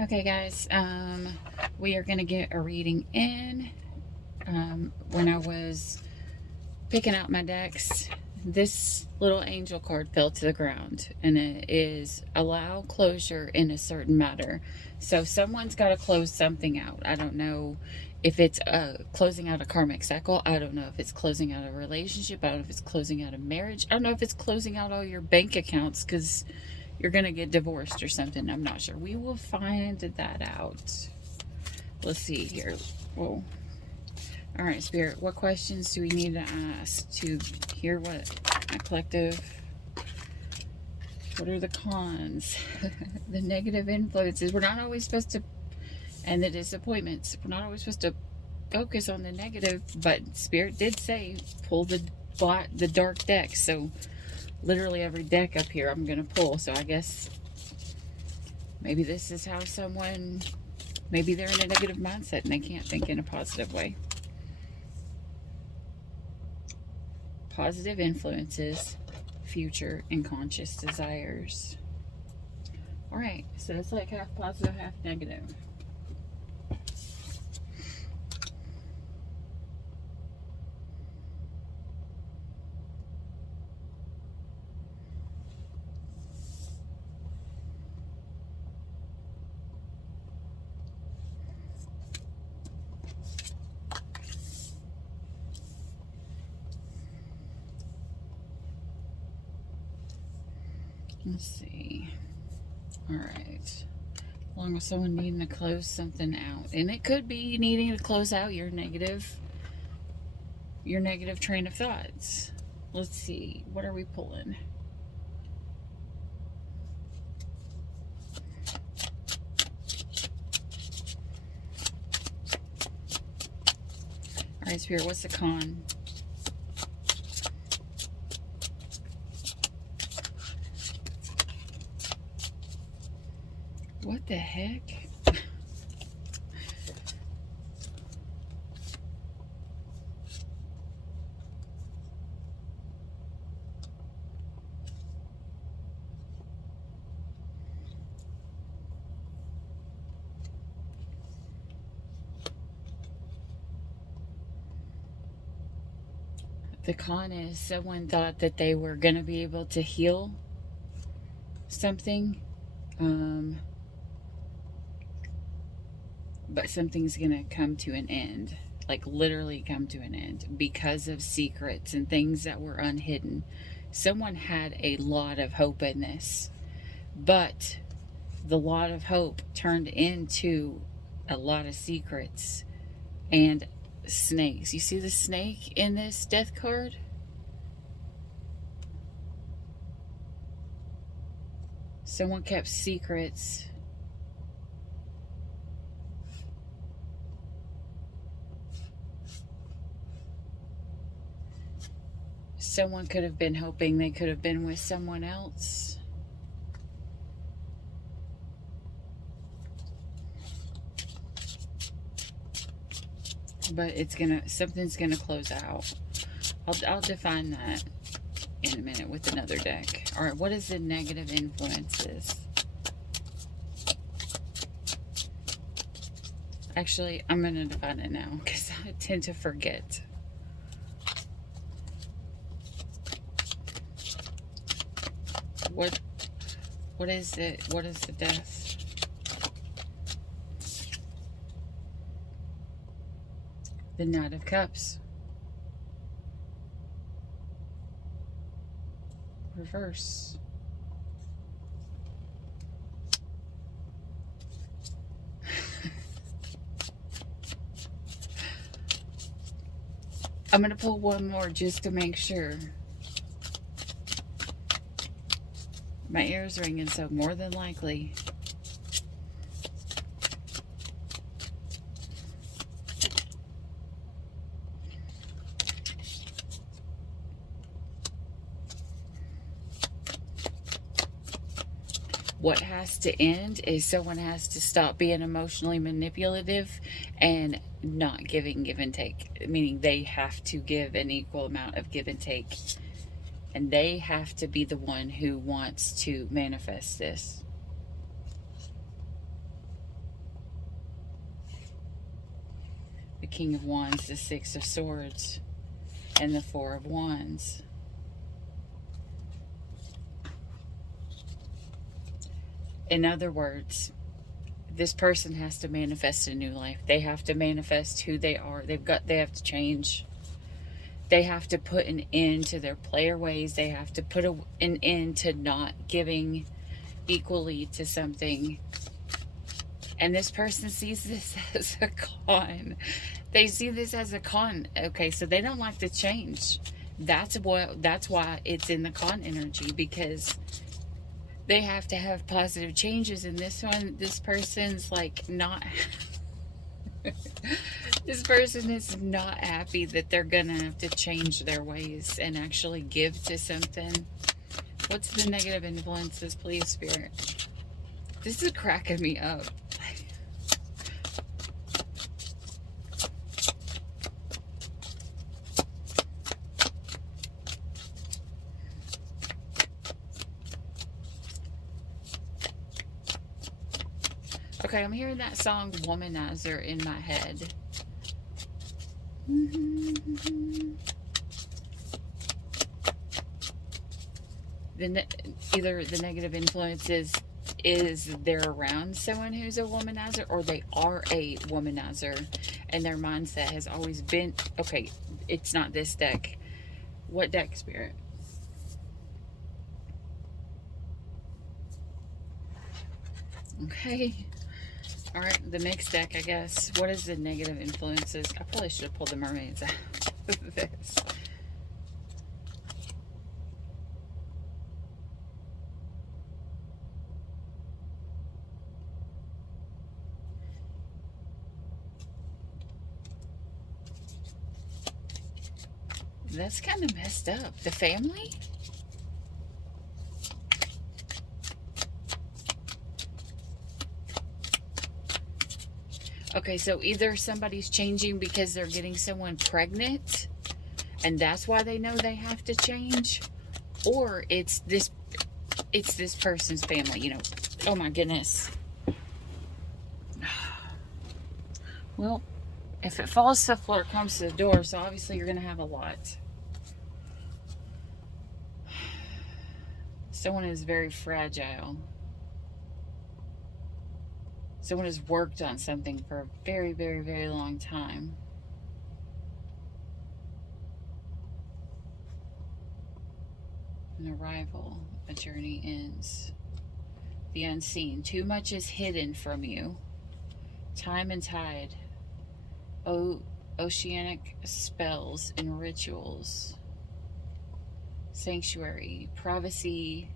Okay, guys, we are going to get a reading in. When I was picking out my decks, this little angel card fell to the ground, and it is allow closure in a certain matter. So someone's got to close something out. I don't know if it's closing out a karmic cycle. I don't know if it's closing out a relationship. I don't know if it's closing out a marriage. I don't know if it's closing out all your bank accounts because you're going to get divorced or something. I'm not sure. We will find that out. Let's see here. Whoa. All right, Spirit, what questions do we need to ask to hear what a collective, what are the cons, the negative influences? We're not always supposed to, and the disappointments, we're not always supposed to focus on the negative, but Spirit did say pull the dark deck. So literally every deck up here I'm going to pull. So I guess maybe this is how someone, maybe they're in a negative mindset and they can't think in a positive way. Positive influences, future, and conscious desires. All right, so it's like half positive, half negative. Let's see. All right. Along with someone needing to close something out, and it could be needing to close out your negative train of thoughts. Let's see. What are we pulling? All right, Spirit. What's the con? What the heck? The con is someone thought that they were going to be able to heal something, but something's going to come to an end. Like literally come to an end because of secrets and things that were unhidden. Someone had a lot of hope in this, but the lot of hope turned into a lot of secrets and snakes. You see the snake in this death card? Someone kept secrets. Someone could have been hoping they could have been with someone else. But something's gonna close out. I'll define that in a minute with another deck. All right, what is the negative influences? Actually, I'm gonna define it now because I tend to forget. What is it? What is the death? The Knight of Cups. Reverse. I'm going to pull one more just to make sure. My ear's ringing, so more than likely. What has to end is someone has to stop being emotionally manipulative and not giving give and take. Meaning they have to give an equal amount of give and take. And they have to be the one who wants to manifest this. King of Wands, the Six of Swords, and the Four of Wands. In other words, this person has to manifest a new life. They have to manifest who they are. They have to change. They have to put an end to their player ways. They have to put an end to not giving equally to something. And this person sees this as a con. They see this as a con. Okay, so they don't like to change. That's why it's in the con energy, because they have to have positive changes. And this person's like not this person is not happy that they're gonna have to change their ways and actually give to something. What's the negative influences, please, Spirit? This is cracking me up. Okay, I'm hearing that song Womanizer in my head. Either the negative influences is they're around someone who's a womanizer, or they are a womanizer, and their mindset has always been, okay, it's not this deck. What deck, Spirit? Okay. All right, the mixed deck, I guess. What is the negative influences? I probably should have pulled the mermaids out of this. That's kind of messed up. The family? Okay, so either somebody's changing because they're getting someone pregnant, and that's why they know they have to change, or it's this person's family, you know. Oh my goodness. Well, if it falls to the floor, it comes to the door, so obviously you're going to have a lot. Someone is very fragile. Someone has worked on something for a very, very, very long time. An arrival, a journey ends. The unseen. Too much is hidden from you. Time and tide. Oceanic spells and rituals. Sanctuary. Privacy.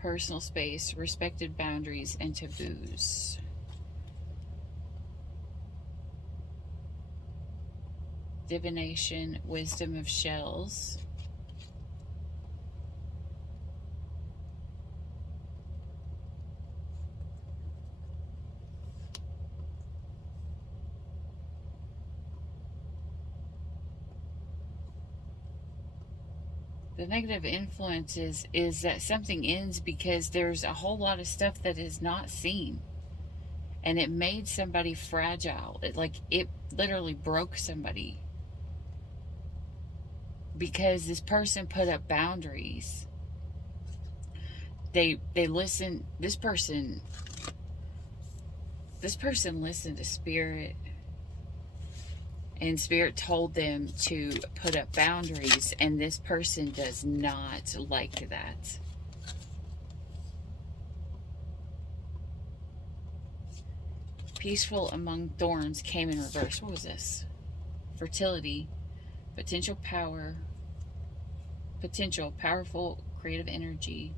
Personal space, respected boundaries, and taboos. Divination, wisdom of shells. The negative influences is that something ends because there's a whole lot of stuff that is not seen, and it made somebody fragile. It literally broke somebody because this person put up boundaries. They listened. This person listened to Spirit. And Spirit told them to put up boundaries, and this person does not like that. Peaceful among thorns came in reverse. What was this? Fertility, potential power, powerful creative energy,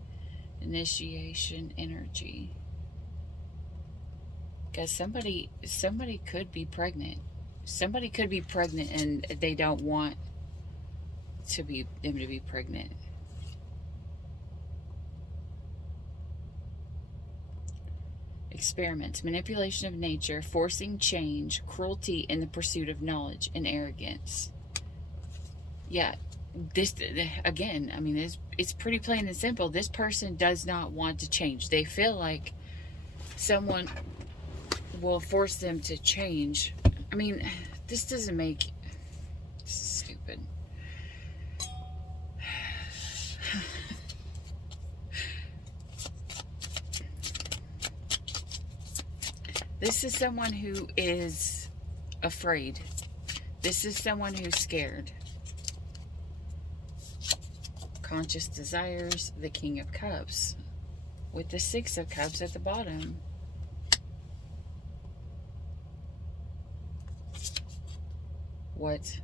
initiation energy. Because somebody could be pregnant. Somebody could be pregnant and they don't want them to be pregnant. Experiments, manipulation of nature, forcing change, cruelty in the pursuit of knowledge, and arrogance. Yeah, this again, I mean, it's pretty plain and simple. This person does not want to change. They feel like someone will force them to change. I mean, this doesn't make... This is stupid. This is someone who is afraid. This is someone who's scared. Conscious desires, the King of Cups, with the Six of Cups at the bottom. What?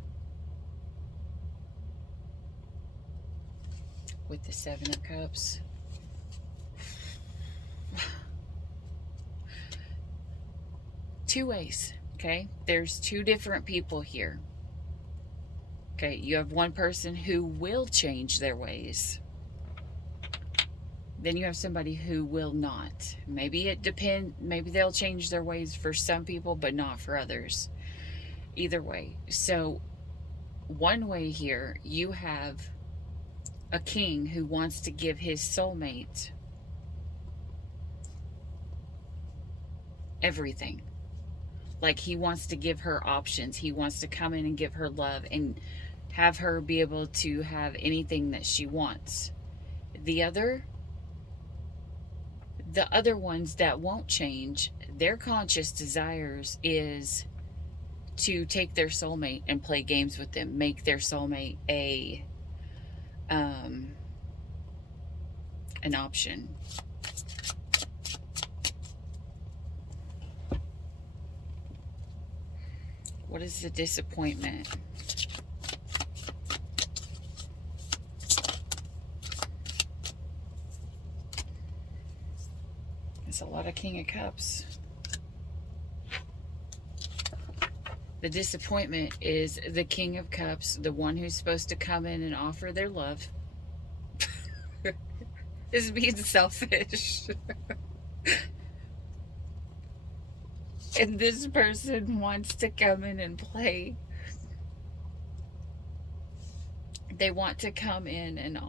With the Seven of Cups. Two ways, okay? There's two different people here. Okay, you have one person who will change their ways. Then you have somebody who will not. Maybe it depends. Maybe they'll change their ways for some people, but not for others. Either way. So, one way here, you have a king who wants to give his soulmate everything. Like, he wants to give her options. He wants to come in and give her love and have her be able to have anything that she wants. The other ones that won't change, their conscious desires is to take their soulmate and play games with them, make their soulmate an option. What is the disappointment? It's a lot of King of Cups. The disappointment is the King of Cups, the one who's supposed to come in and offer their love, is being selfish. And this person wants to come in and play. They want to come in and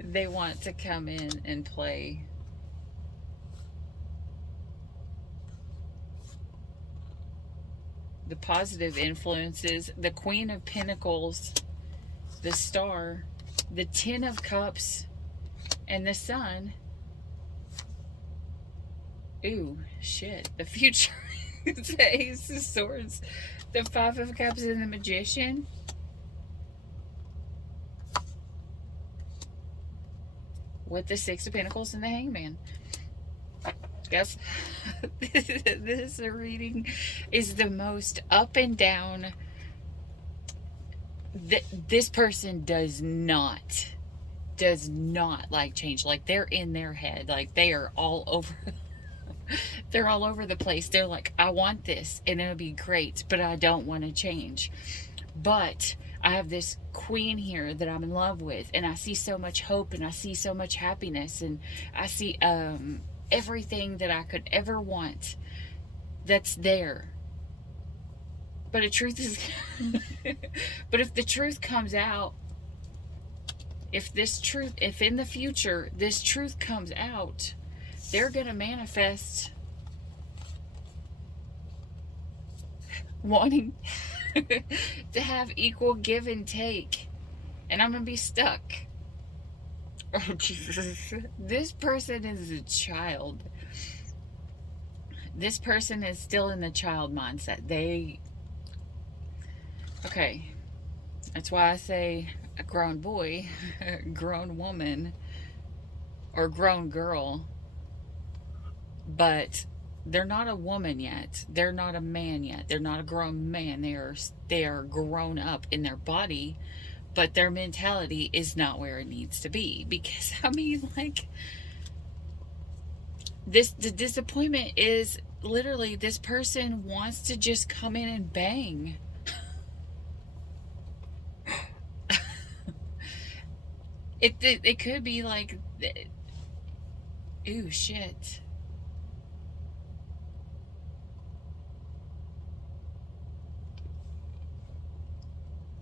they want to come in and play. The positive influences, the Queen of Pentacles, the Star, the Ten of Cups, and the Sun. Ooh, shit. The future. The Ace of Swords, the Five of Cups, and the Magician. With the Six of Pentacles and the Hangman. Yes, this reading is the most up and down. This person does not like change. Like, they're in their head. Like, they are all over. They're all over the place. They're like, I want this and it'll be great, but I don't want to change. But I have this queen here that I'm in love with, and I see so much hope, and I see so much happiness, and I see everything that I could ever want that's there. But the truth is, but if the truth comes out, if in the future this truth comes out, they're going to manifest wanting to have equal give and take. And I'm going to be stuck. Oh, Jesus. This person is a child. This person is still in the child mindset. Okay. That's why I say a grown boy, a grown woman, or grown girl. But they're not a woman yet. They're not a man yet. They're not a grown man. They are grown up in their body, but their mentality is not where it needs to be. Because, I mean, like, the disappointment is literally this person wants to just come in and bang. It could be like, ooh, shit.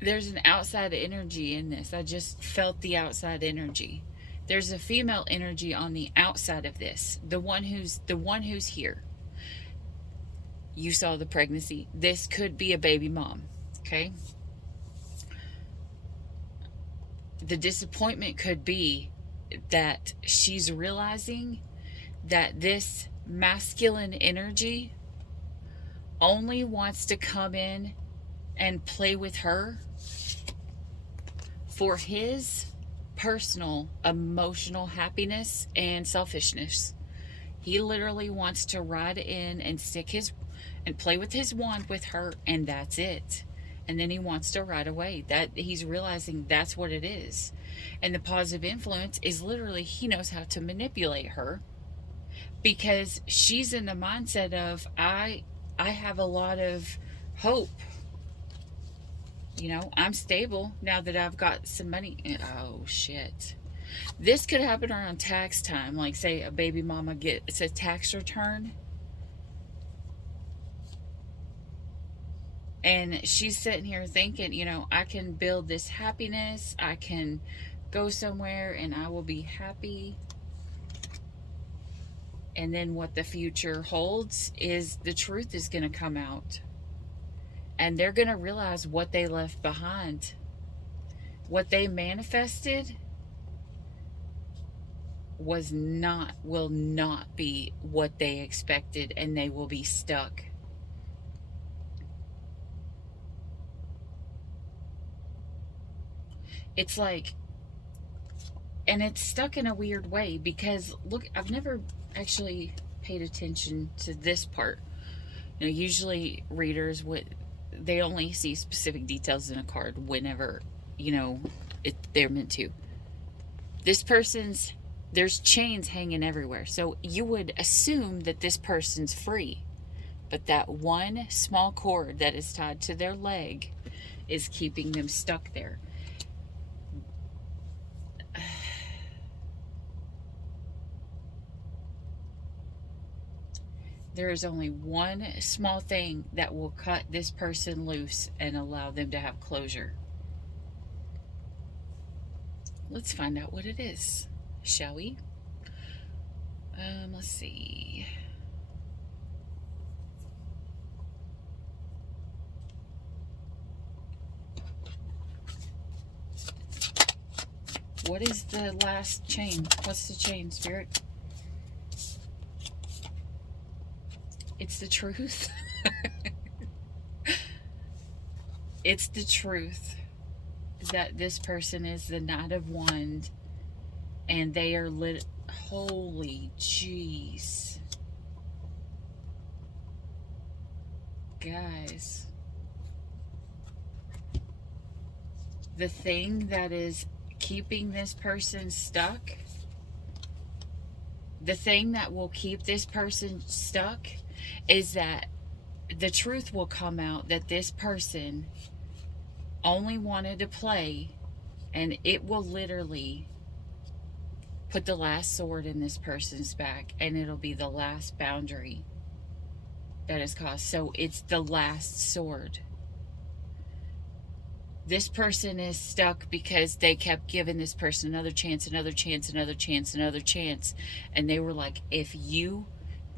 There's an outside energy in this. I just felt the outside energy. There's a female energy on the outside of this. The one who's here. You saw the pregnancy. This could be a baby mom. Okay. The disappointment could be that she's realizing that this masculine energy only wants to come in and play with her for his personal emotional happiness and selfishness. He literally wants to ride in and and play with his wand with her, and that's it. And then he wants to ride away. That he's realizing that's what it is. And the positive influence is literally he knows how to manipulate her, because she's in the mindset of I have a lot of hope. I'm stable now that I've got some money. Oh shit. This could happen around tax time. Like, say a baby mama gets a tax return and she's sitting here thinking, I can build this happiness. I can go somewhere and I will be happy. And then what the future holds is the truth is going to come out. And they're going to realize what they left behind. What they manifested will not be what they expected, and they will be stuck. It's like, and it's stuck in a weird way, because look, I've never actually paid attention to this part. Usually readers they only see specific details in a card whenever they're meant to. This person's, there's chains hanging everywhere, so you would assume that this person's free, but that one small cord that is tied to their leg is keeping them stuck there. There is only one small thing that will cut this person loose and allow them to have closure. Let's find out what it is, shall we? Let's see. What is the last chain? What's the chain, Spirit? It's the truth. It's the truth that this person is the Knight of Wands, and they are holy jeez. Guys. The thing that is keeping this person stuck, the thing that will keep this person stuck is that the truth will come out that this person only wanted to play, and it will literally put the last sword in this person's back, and it'll be the last boundary that is caused. So it's the last sword. This person is stuck because they kept giving this person another chance, another chance, another chance, another chance. And they were like, if you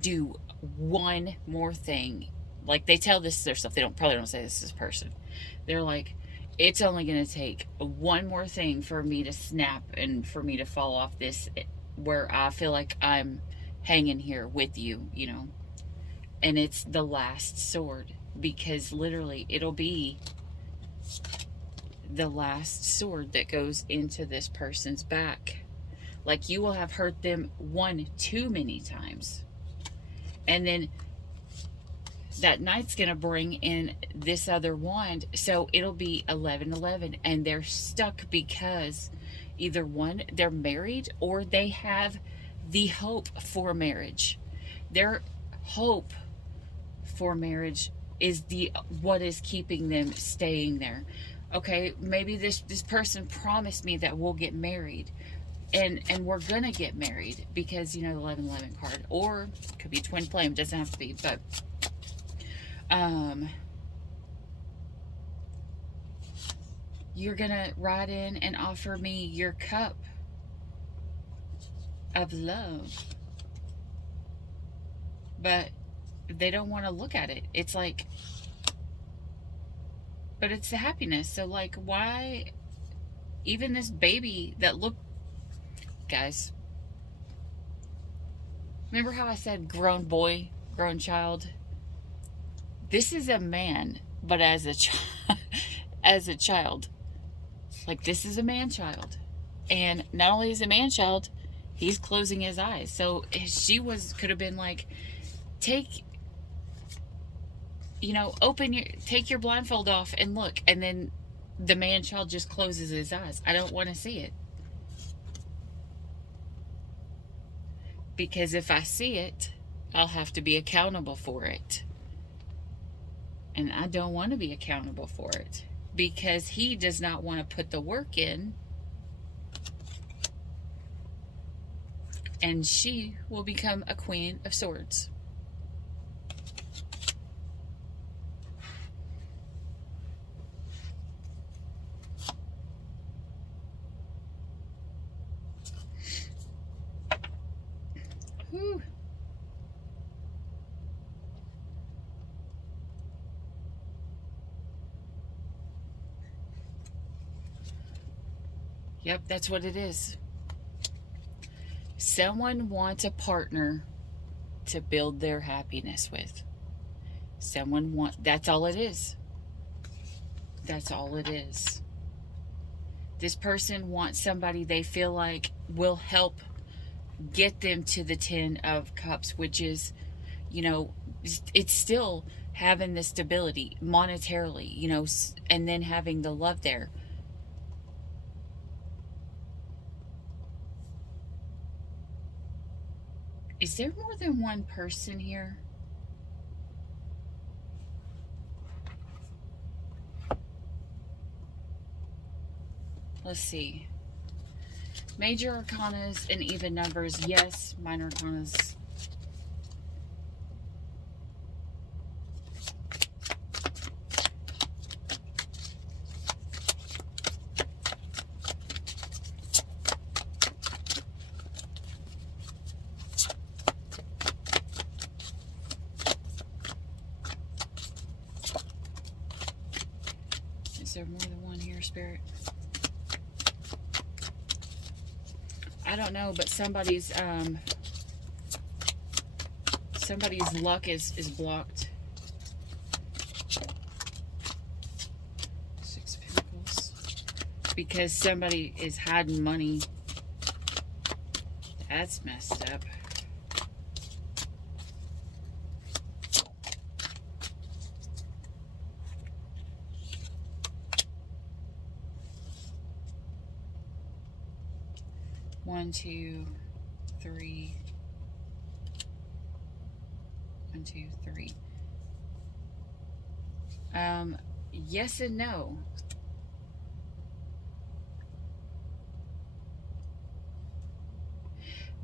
do one more thing, like they tell this to themselves, they probably don't say this to this person. They're like, it's only going to take one more thing for me to snap and for me to fall off this, where I feel like I'm hanging here with you, And it's the last sword, because literally it'll be the last sword that goes into this person's back. Like, you will have hurt them one too many times, and then that knight's gonna bring in this other wand, so it'll be 11-11, and they're stuck because either one, they're married, or they have the hope for marriage. Their hope for marriage is what is keeping them staying there. Okay, maybe this person promised me that we'll get married, and we're gonna get married, because the 11-11 card, or it could be twin flame, doesn't have to be, but you're gonna ride in and offer me your cup of love, but they don't want to look at it. It's like, but it's the happiness. So, like, why even this baby that looked, guys, remember how I said grown boy, grown child? This is a man, but as a as a child. Like, this is a man child. And not only is a man child, he's closing his eyes. So she could have been like, take, take your blindfold off and look. And then the man child just closes his eyes. I don't want to see it. Because if I see it, I'll have to be accountable for it. And I don't want to be accountable for it. Because he does not want to put the work in. And she will become a queen of swords. Whew. Yep, that's what it is. Someone wants a partner to build their happiness with. That's all it is. That's all it is. This person wants somebody they feel like will help get them to the 10 of cups, which is, it's still having the stability monetarily, and then having the love there. Is there more than one person here? Let's see. Major arcanas and even numbers, yes. Minor arcanas. Is there more than one here, Spirit? I don't know, but somebody's luck is blocked. 6 of Pentacles. Because somebody is hiding money. That's messed up. One, two, three. 1, 2, 3. Yes and no.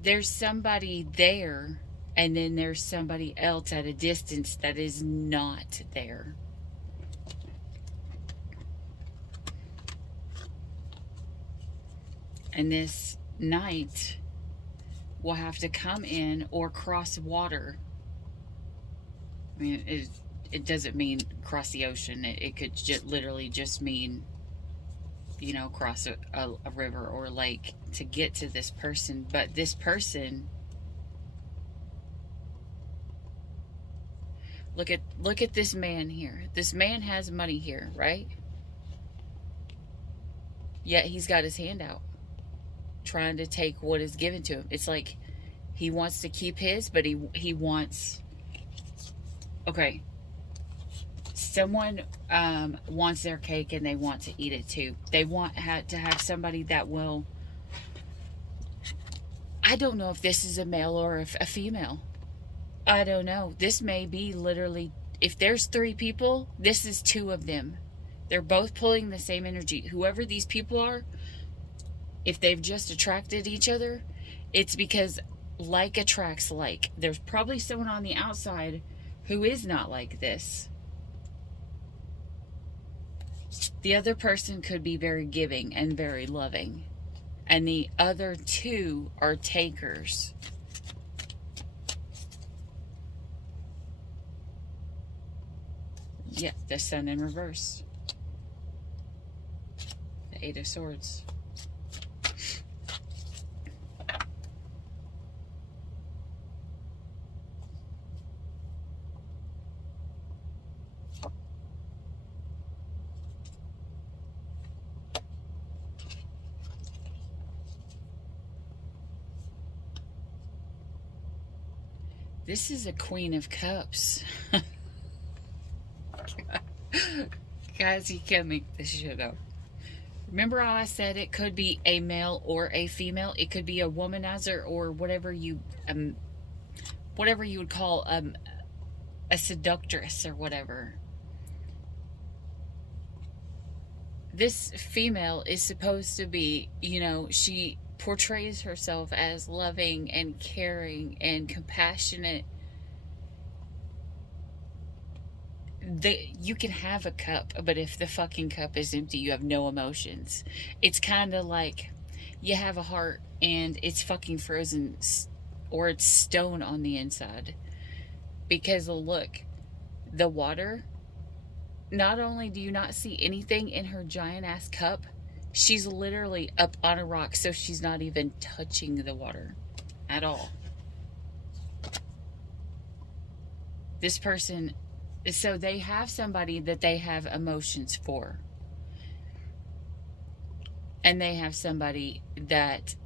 There's somebody there, and then there's somebody else at a distance that is not there. And this knight will have to come in or cross water. I mean, it doesn't mean cross the ocean. It could literally just mean, cross a river or a lake to get to this person. But this person, look at this man here. This man has money here, right? Yet he's got his hand out, trying to take what is given to him. It's like he wants to keep his, but he wants. Okay. Someone wants their cake and they want to eat it too. They want to have somebody that will. I don't know if this is a male or a female. I don't know. This may be literally, if there's 3 people, this is 2 of them. They're both pulling the same energy. Whoever these people are, if they've just attracted each other, it's because like attracts like. There's probably someone on the outside who is not like this. The other person could be very giving and very loving. And the other 2 are takers. Yeah, the Sun in reverse. The Eight of Swords. This is a Queen of Cups. Guys, you can't make this shit up. Remember how I said it could be a male or a female? It could be a womanizer or whatever you would call a seductress or whatever. This female is supposed to be, she portrays herself as loving and caring and compassionate. You can have a cup, but if the fucking cup is empty, you have no emotions. It's kind of like you have a heart and it's fucking frozen, or it's stone on the inside. Because look, the water, not only do you not see anything in her giant ass cup, she's literally up on a rock, so she's not even touching the water at all. This person, so they have somebody that they have emotions for. And they have somebody that,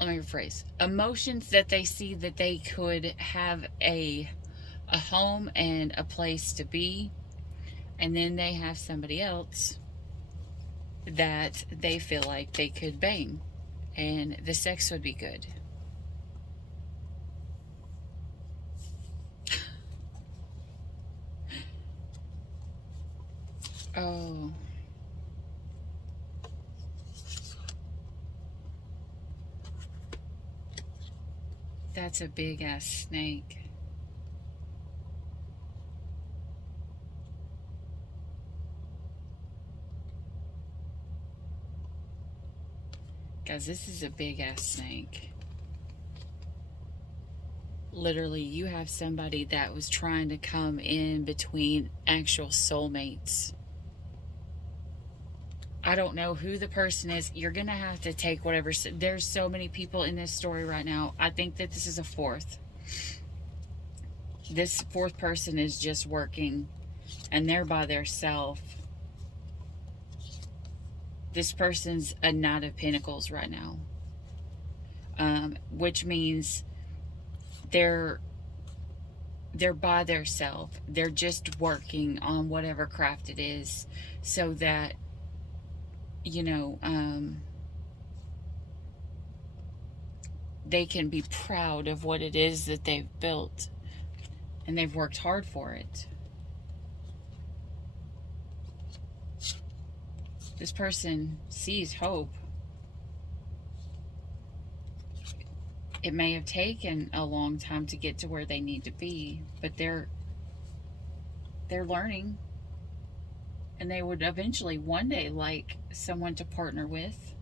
let me rephrase, emotions that they see that they could have a home and a place to be. And then they have somebody else that they feel like they could bang and the sex would be good. Oh. That's a big ass snake. Guys, this is a big ass snake. Literally, you have somebody that was trying to come in between actual soulmates. I don't know who the person is. You're going to have to take whatever. There's so many people in this story right now. I think that this is a fourth. This fourth person is just working and they're by themselves. This person's a Knight of Pentacles right now. Which means they're by themselves. They're just working on whatever craft it is so that, they can be proud of what it is that they've built. And they've worked hard for it. This person sees hope. It may have taken a long time to get to where they need to be, but they're learning. And they would eventually one day like someone to partner with.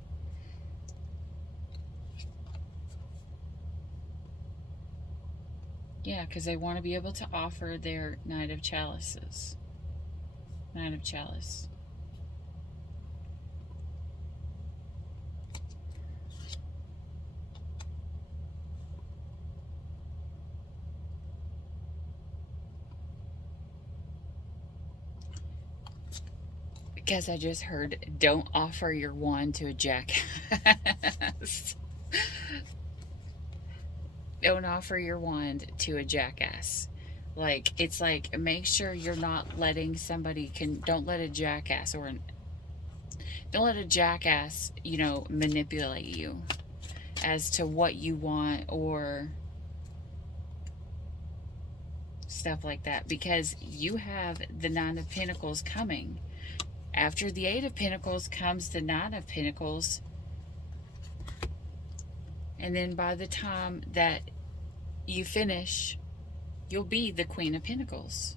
Yeah, because they want to be able to offer their Knight of Chalices. Knight of Chalice. Because I just heard, don't offer your wand to a jackass. Don't offer your wand to a jackass. Like, it's like, make sure you're not letting somebody don't let a jackass manipulate you as to what you want or stuff like that. Because you have the Nine of Pentacles coming. After the Eight of Pentacles comes the Nine of Pentacles. And then by the time that you finish, you'll be the Queen of Pentacles.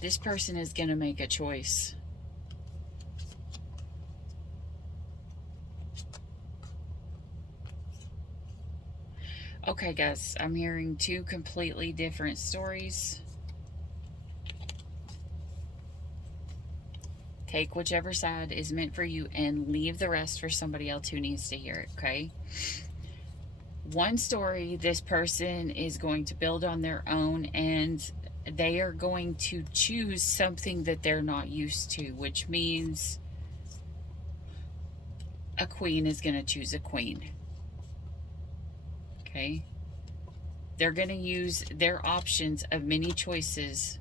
This person is going to make a choice. Okay, guys, I'm hearing two completely different stories. Take whichever side is meant for you and leave the rest for somebody else who needs to hear it, okay? One story, this person is going to build on their own, and they are going to choose something that they're not used to, which means a queen is going to choose a queen. Okay? They're going to use their options of many choices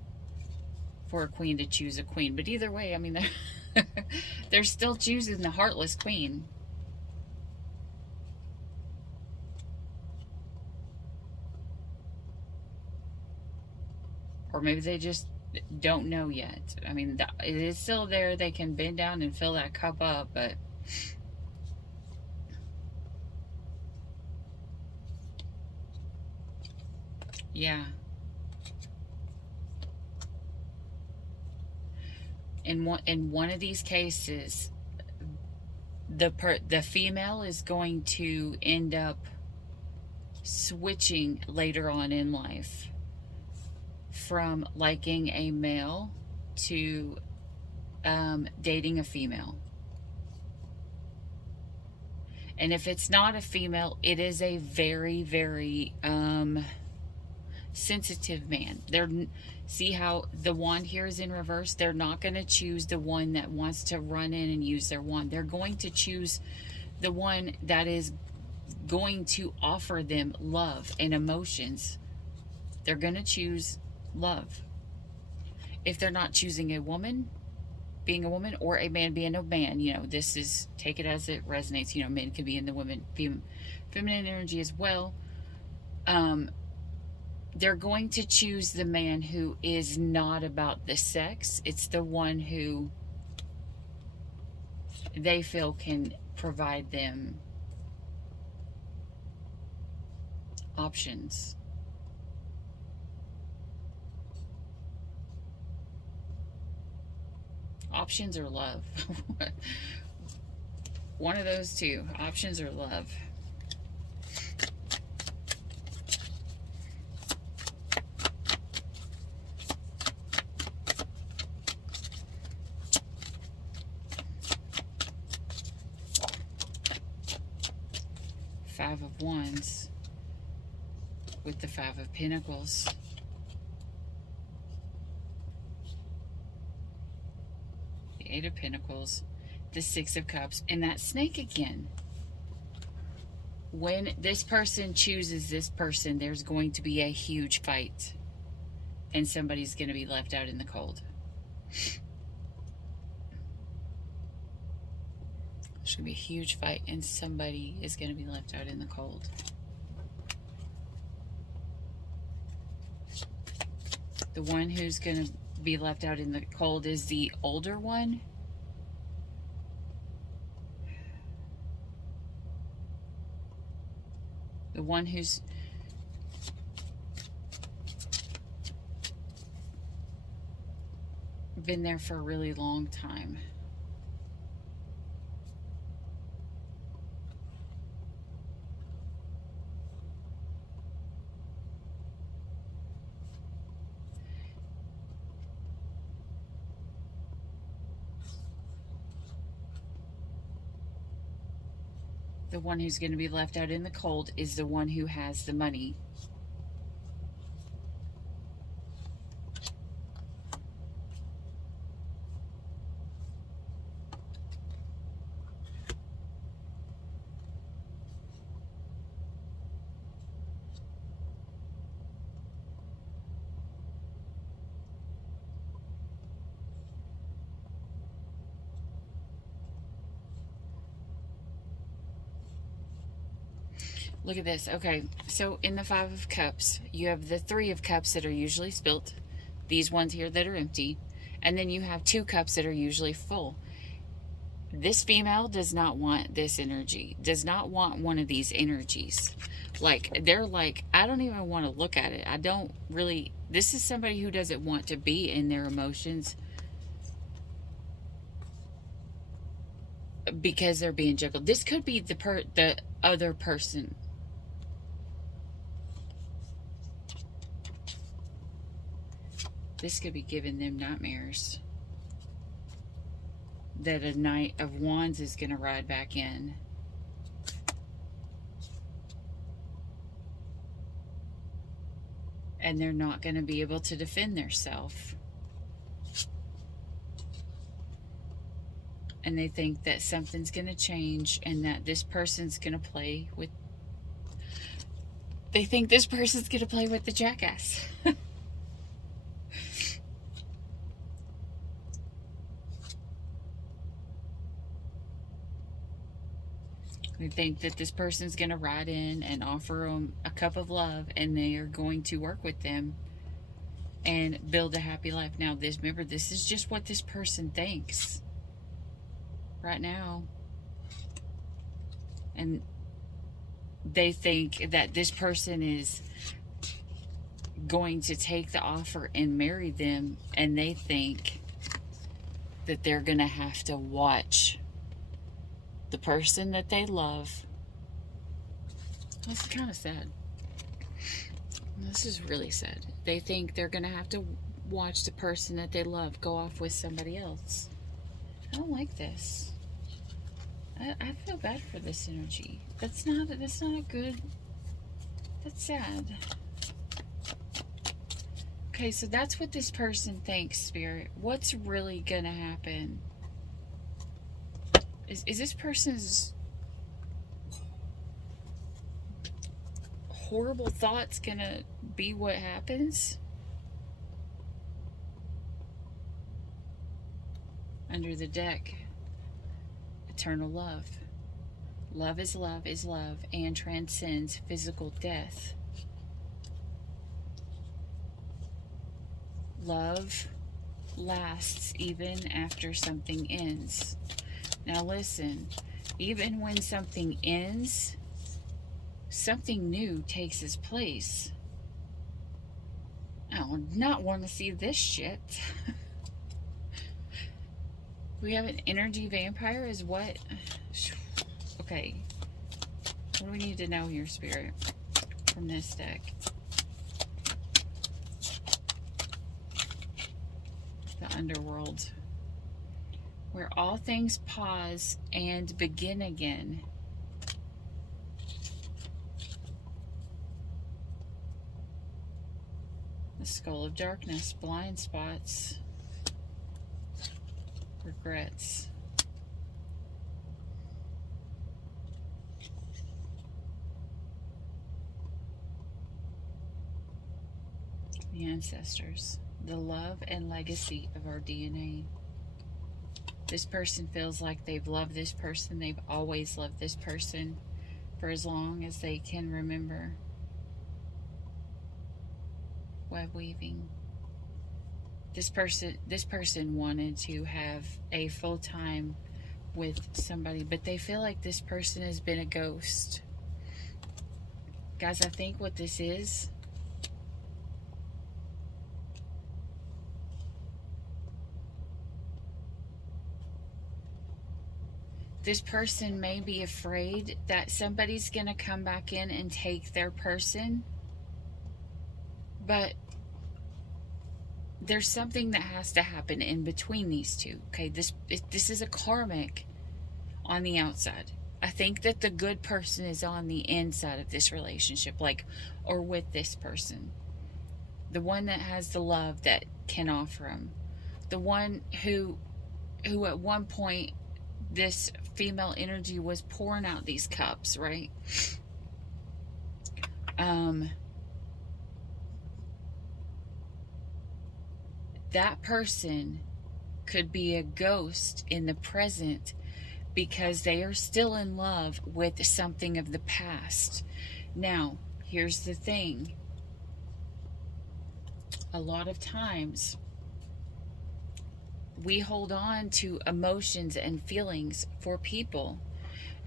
for a queen to choose a queen. But either way, I mean, they're still choosing the heartless queen. Or maybe they just don't know yet. I mean, it is still there. They can bend down and fill that cup up, but yeah. In one of these cases, the female is going to end up switching later on in life from liking a male to dating a female. And if it's not a female, it is a very, very sensitive man. See how the wand here is in reverse? They're not going to choose the one that wants to run in and use their wand. They're going to choose the one that is going to offer them love and emotions. They're going to choose love. If they're not choosing a woman being a woman or a man being a man, this is, take it as it resonates. Men can be in the feminine energy as well. They're going to choose the man who is not about the sex. It's the one who they feel can provide them options. Options or love. One of those two. Options or love. Five of Wands with the Five of Pentacles. The Eight of Pentacles, the Six of Cups, and that snake again. When this person chooses this person, there's going to be a huge fight, and somebody's going to be left out in the cold. There's going to be a huge fight, and somebody is going to be left out in the cold. The one who's going to be left out in the cold is the older one. The one who's been there for a really long time. The one who's going to be left out in the cold is the one who has the money. Look at this. Okay, so in the Five of Cups, you have the Three of Cups that are usually spilt, these ones here that are empty, and then you have two cups that are usually full. This female does not want this energy, does not want one of these energies. Like, they're like, I don't even want to look at it. I don't really This is somebody who doesn't want to be in their emotions because they're being juggled. This could be the other person. This could be giving them nightmares that a Knight of Wands is going to ride back in. And they're not going to be able to defend themselves. And they think that something's going to change and that this person's going to play with... They think this person's going to play with the jackass. They think that this person's going to ride in and offer them a cup of love, and they are going to work with them and build a happy life. Now, remember, this is just what this person thinks right now. And they think that this person is going to take the offer and marry them, and they think that they're going to have to watch the person that they love. That's kind of sad. This is really sad. They think they're going to have to watch the person that they love go off with somebody else. I don't like this. I feel bad for this energy. That's not a good... That's sad. Okay, so that's what this person thinks, Spirit. What's really gonna happen? Is this person's horrible thoughts gonna be what happens? Under the deck, eternal love. Love is love and transcends physical death. Love lasts even after something ends. Now listen, even when something ends, something new takes its place. I would not want to see this shit. We have an energy vampire is what? Okay. What do we need to know here, Spirit, from this deck? The underworld. Where all things pause and begin again. The skull of darkness, blind spots, regrets. The ancestors, the love and legacy of our DNA. This person feels like they've loved this person. They've always loved this person for as long as they can remember. Web weaving. This person wanted to have a full time with somebody, but they feel like this person has been a ghost. Guys, I think what this is, this person may be afraid that somebody's going to come back in and take their person, but there's something that has to happen in between these two. Okay, this is a karmic on the outside. I think that the good person is on the inside of this relationship, or with this person. The one that has the love that can offer them. The one who at one point, this female energy was pouring out these cups, right? That person could be a ghost in the present because they are still in love with something of the past. Now, here's the thing. A lot of times, we hold on to emotions and feelings for people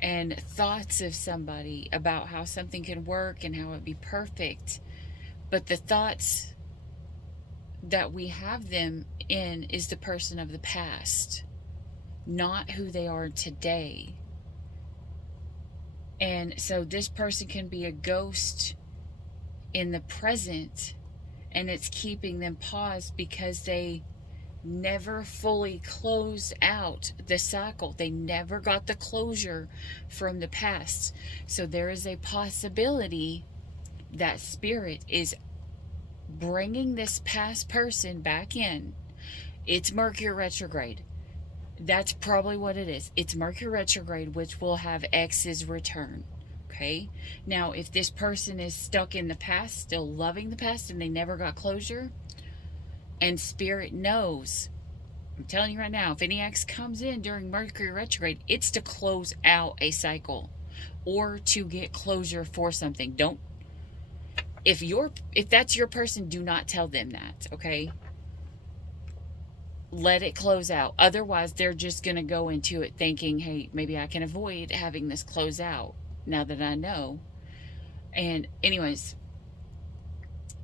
and thoughts of somebody about how something can work and how it'd be perfect. But the thoughts that we have them in is the person of the past, not who they are today. And so this person can be a ghost in the present, and it's keeping them paused because they never fully closed out the cycle. They never got the closure from the past. So there is a possibility that spirit is bringing this past person back in. It's Mercury retrograde. That's probably what it is. It's Mercury retrograde, which will have X's return. Okay? Now, if this person is stuck in the past, still loving the past, and they never got closure, and spirit knows, I'm telling you right now, if any X comes in during Mercury retrograde, it's to close out a cycle or to get closure for something. Don't, if that's your person, do not tell them that, okay? Let it close out. Otherwise, they're just going to go into it thinking, hey, maybe I can avoid having this close out now that I know. And anyways,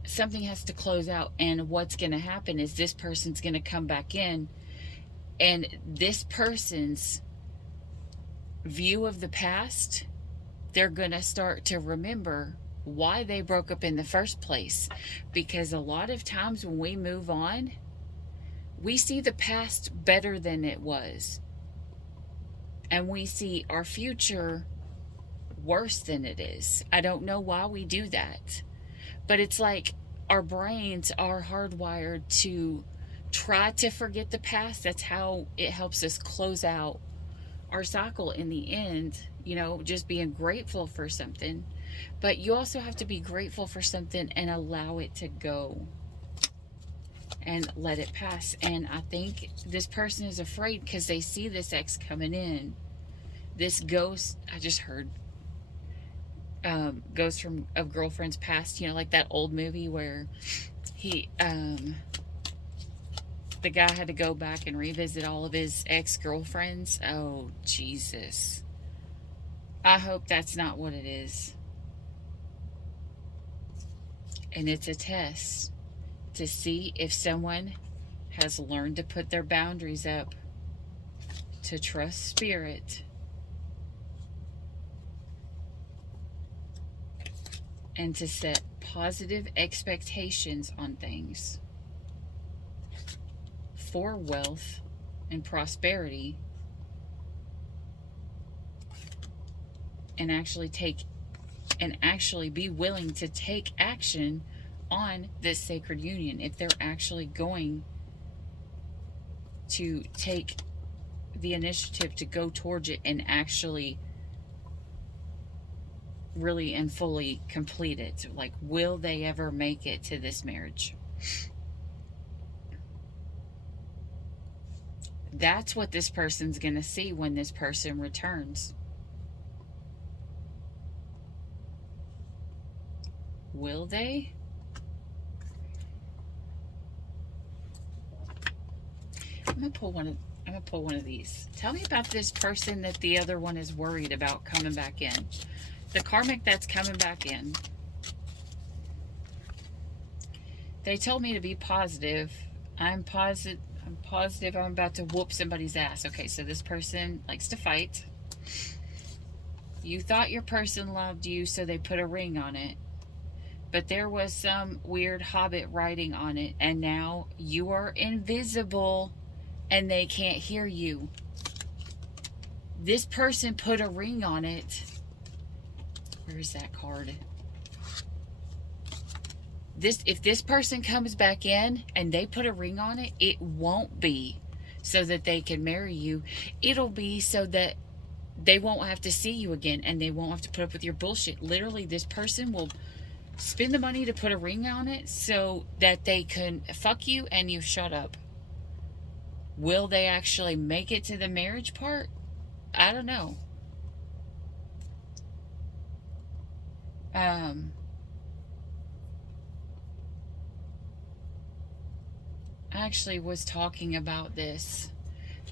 something has to close out, and what's going to happen is this person's going to come back in, and this person's view of the past, they're going to start to remember why they broke up in the first place. Because a lot of times when we move on, we see the past better than it was, and we see our future worse than it is. I don't know why we do that, but it's like our brains are hardwired to try to forget the past. That's how it helps us close out our cycle in the end, just being grateful for something. But you also have to be grateful for something and allow it to go and let it pass. And I think this person is afraid because they see this X coming in. This ghost, I just heard, ghost from a girlfriend's past, like that old movie where he, the guy had to go back and revisit all of his ex-girlfriends. Oh, Jesus. I hope that's not what it is. And it's a test to see if someone has learned to put their boundaries up, to trust spirit, and to set positive expectations on things for wealth and prosperity, and actually be willing to take action on this sacred union if they're actually going to take the initiative to go towards it and actually really and fully complete it. Like, will they ever make it to this marriage? That's what this person's going to see when this person returns. Will they? I'm gonna pull one of these. Tell me about this person that the other one is worried about coming back in. The karmic that's coming back in. They told me to be positive. I'm positive I'm about to whoop somebody's ass. Okay, so this person likes to fight. You thought your person loved you, so they put a ring on it. But there was some weird hobbit writing on it, and now you are invisible and they can't hear you. This person put a ring on it. Where is that card? If this person comes back in and they put a ring on it, it won't be so that they can marry you. It'll be so that they won't have to see you again, and they won't have to put up with your bullshit. Literally, this person will spend the money to put a ring on it so that they can fuck you and you shut up. Will they actually make it to the marriage part? I don't know. I actually was talking about this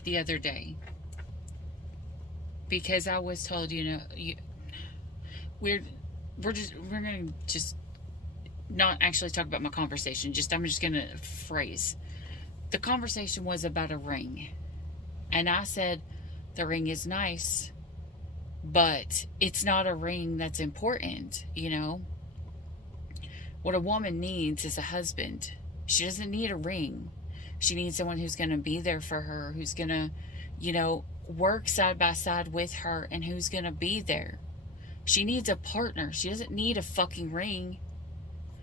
the other day because I was told, we're gonna just not actually talk about my conversation, I'm just going to phrase. The conversation was about a ring. And I said, the ring is nice, but it's not a ring that's important, you know? What a woman needs is a husband. She doesn't need a ring. She needs someone who's going to be there for her, who's going to, work side by side with her, and who's going to be there. She needs a partner. She doesn't need a fucking ring.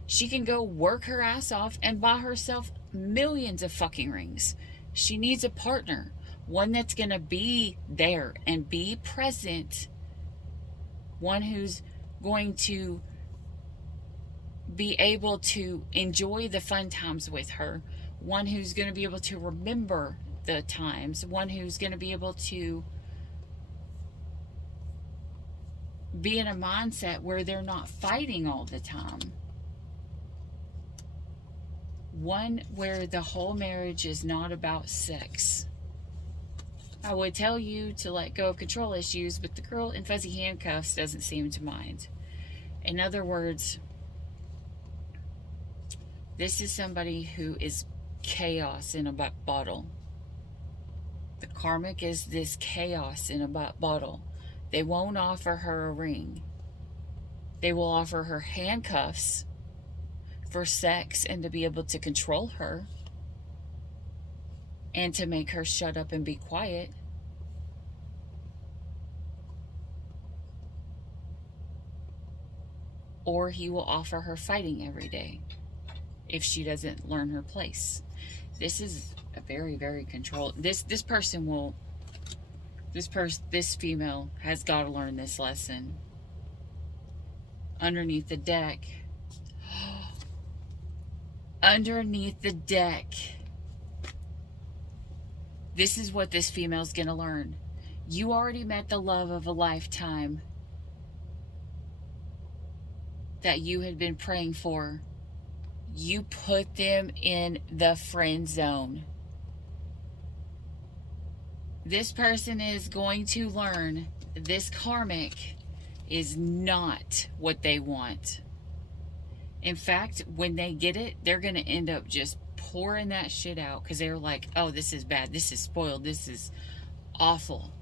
She can go work her ass off and buy herself millions of fucking rings. She needs a partner. One that's going to be there and be present. One who's going to be able to enjoy the fun times with her. One who's going to be able to remember the times. One who's going to be able to be in a mindset where they're not fighting all the time. One where the whole marriage is not about sex. I would tell you to let go of control issues, but the girl in fuzzy handcuffs doesn't seem to mind. In other words, this is somebody who is chaos in a bottle. The karmic is this chaos in a bottle. They won't offer her a ring. They will offer her handcuffs for sex and to be able to control her and to make her shut up and be quiet. Or he will offer her fighting every day if she doesn't learn her place. This is a very, very controlled. This female has got to learn this lesson. Underneath the deck. Underneath the deck. This is what this female's going to learn. You already met the love of a lifetime that you had been praying for. You put them in the friend zone. This person is going to learn this karmic is not what they want. In fact, when they get it, they're going to end up just pouring that shit out because they're like, oh, this is bad. This is spoiled. This is awful.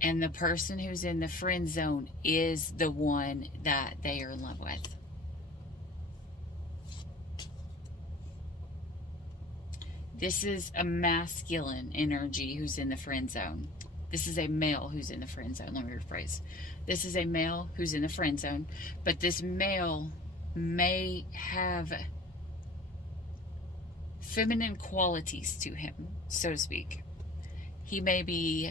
And the person who's in the friend zone is the one that they are in love with. This is a masculine energy who's in the friend zone. This is a male who's in the friend zone. Let me rephrase. This is a male who's in the friend zone, but this male may have feminine qualities to him, so to speak. He may be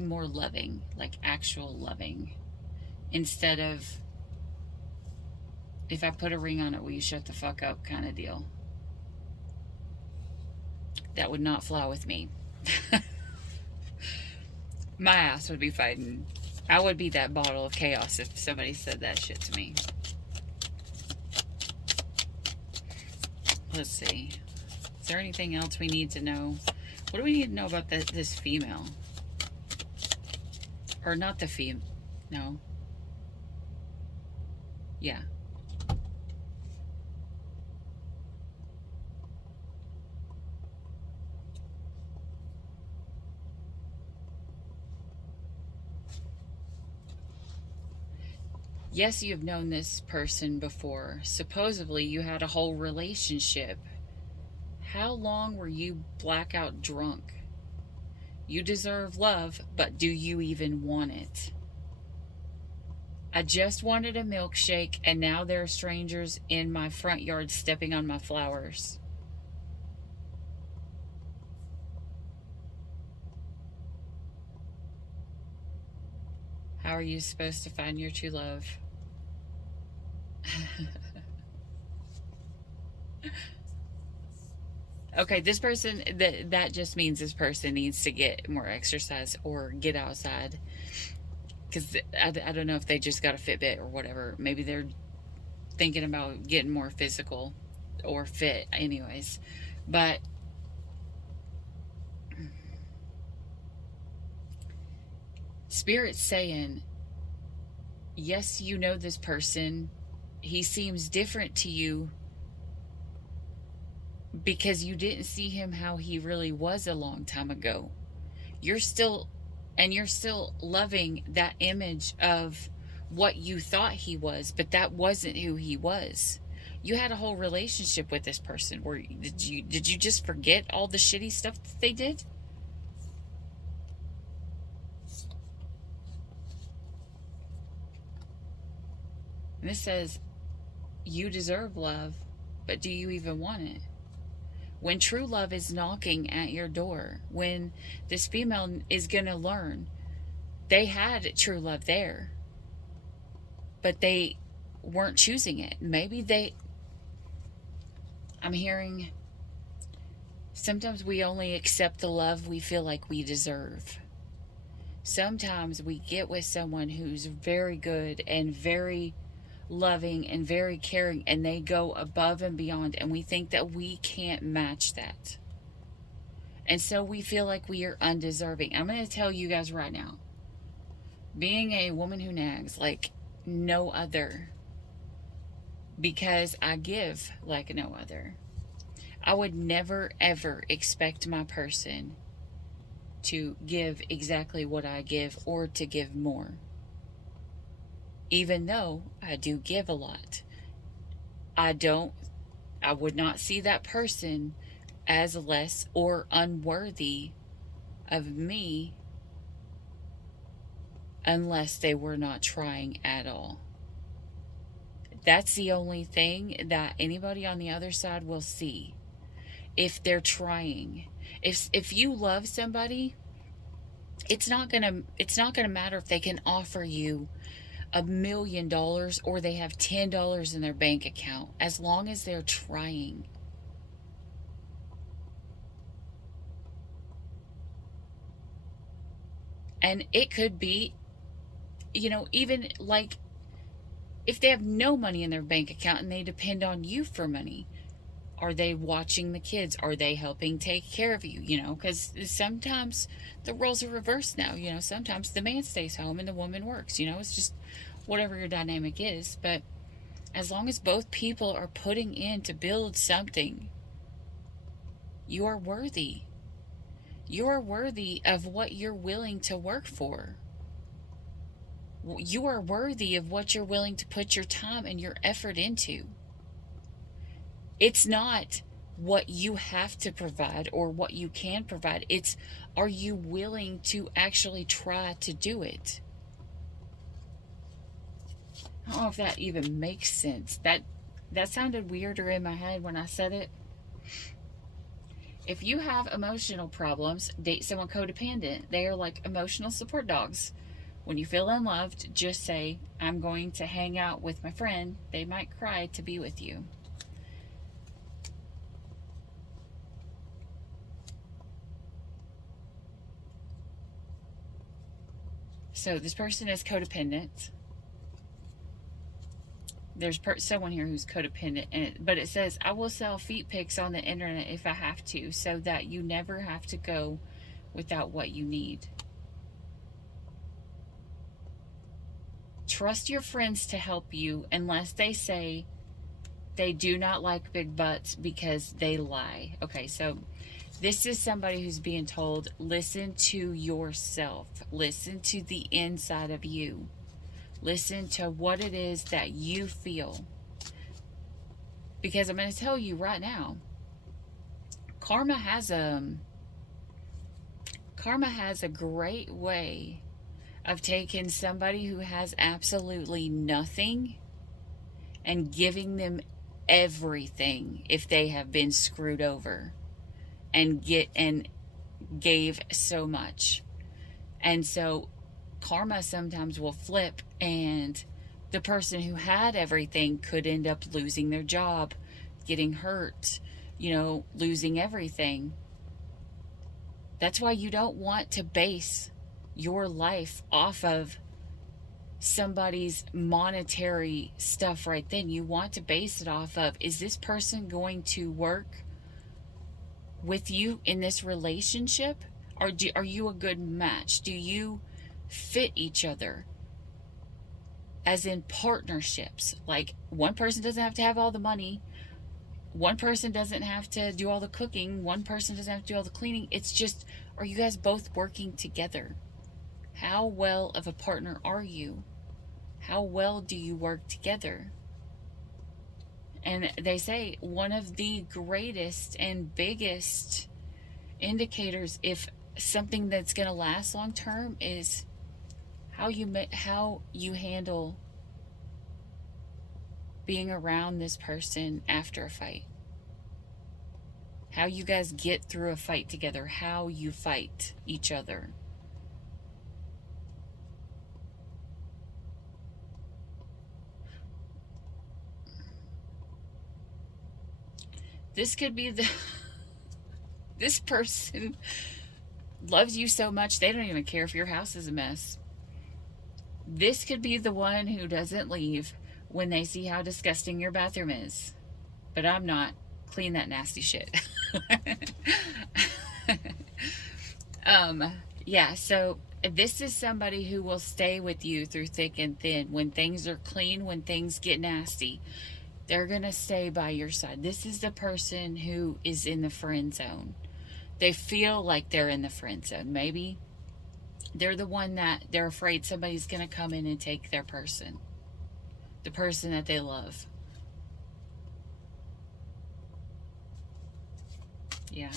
more loving, like actual loving, instead of, if I put a ring on it, will you shut the fuck up kind of deal. That would not fly with me. My ass would be fighting. I would be that bottle of chaos if somebody said that shit to me. Let's see. Is there anything else we need to know? What do we need to know about this female? Or not the female. No. Yeah. Yes, you've known this person before. Supposedly, you had a whole relationship. How long were you blackout drunk? You deserve love, but do you even want it? I just wanted a milkshake, and now there are strangers in my front yard stepping on my flowers. How are you supposed to find your true love? Okay, this person, that just means this person needs to get more exercise or get outside. Because I don't know if they just got a Fitbit or whatever. Maybe they're thinking about getting more physical or fit anyways. But Spirit's saying yes, you know this person. He seems different to you because you didn't see him how he really was a long time ago. You're still, and you're still loving that image of what you thought he was, but that wasn't who he was. You had a whole relationship with this person. Where did you just forget all the shitty stuff that they did? And this says you deserve love, but do you even want it? When true love is knocking at your door, when this female is going to learn they had true love there, but they weren't choosing it. I'm hearing sometimes we only accept the love we feel like we deserve. Sometimes we get with someone who's very good and very loving and very caring, and they go above and beyond, and we think that we can't match that. And so we feel like we are undeserving. I'm going to tell you guys right now, being a woman who nags like no other, because I give like no other, I would never ever expect my person to give exactly what I give or to give more. Even though I do give a lot, I would not see that person as less or unworthy of me unless they were not trying at all. That's the only thing that anybody on the other side will see. If they're trying. If you love somebody, it's not gonna matter if they can offer you $1 million or they have $10 in their bank account, as long as they're trying. And it could be, even like if they have no money in their bank account and they depend on you for money, are they watching the kids? Are they helping take care of you? Because sometimes the roles are reversed now. Sometimes the man stays home and the woman works. It's just whatever your dynamic is. But as long as both people are putting in to build something, you are worthy. You are worthy of what you're willing to work for. You are worthy of what you're willing to put your time and your effort into. It's not what you have to provide or what you can provide. It's, are you willing to actually try to do it? I don't know if that even makes sense. That sounded weirder in my head when I said it. If you have emotional problems, date someone codependent. They are like emotional support dogs. When you feel unloved, just say, I'm going to hang out with my friend. They might cry to be with you. So this person is codependent. There's someone here who's codependent, but it says, I will sell feet pics on the internet if I have to, so that you never have to go without what you need. Trust your friends to help you unless they say they do not like big butts because they lie. Okay, so this is somebody who's being told, listen to yourself. Listen to the inside of you. Listen to what it is that you feel. Because I'm going to tell you right now, karma has a great way of taking somebody who has absolutely nothing and giving them everything if they have been screwed over and gave so much. And so karma sometimes will flip, and the person who had everything could end up losing their job, getting hurt, losing everything. That's why you don't want to base your life off of somebody's monetary stuff right then. You want to base it off of, is this person going to work with you in this relationship? Or are you a good match? Do you fit each other? as in partnerships. Like, one person doesn't have to have all the money, one person doesn't have to do all the cooking, one person doesn't have to do all the cleaning. It's just, are you guys both working together? How well of a partner are you? How well do you work together? And they say one of the greatest and biggest indicators if something that's going to last long term is how you handle being around this person after a fight. How you guys get through a fight together, how you fight each other. This could be this person loves you so much they don't even care if your house is a mess. This could be the one who doesn't leave when they see how disgusting your bathroom is. But I'm not. Clean that nasty shit. Yeah, so this is somebody who will stay with you through thick and thin. When things are clean, when things get nasty, they're going to stay by your side. This is the person who is in the friend zone. They feel like they're in the friend zone. Maybe they're the one that they're afraid somebody's going to come in and take their person, the person that they love. Yeah.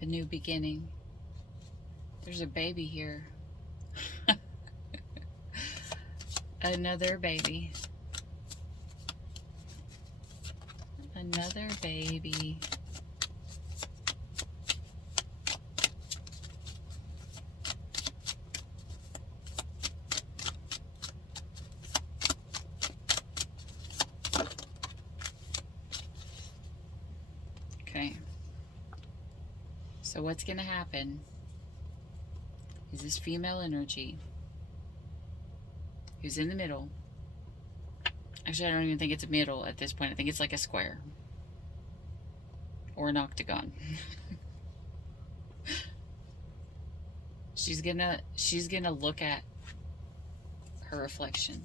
A new beginning. There's a baby here. Another baby. Another baby. Okay. So what's going to happen is this female energy who's in the middle. Actually, I don't even think it's a middle at this point. I think it's like a square or an octagon. She's gonna look at her reflection.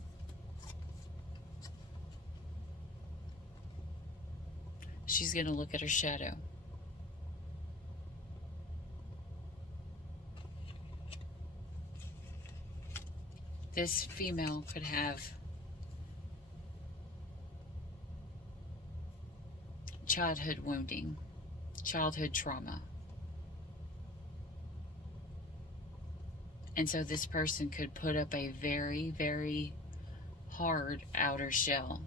She's gonna look at her shadow. This female could have childhood wounding, childhood trauma. And so this person could put up a very, very hard outer shell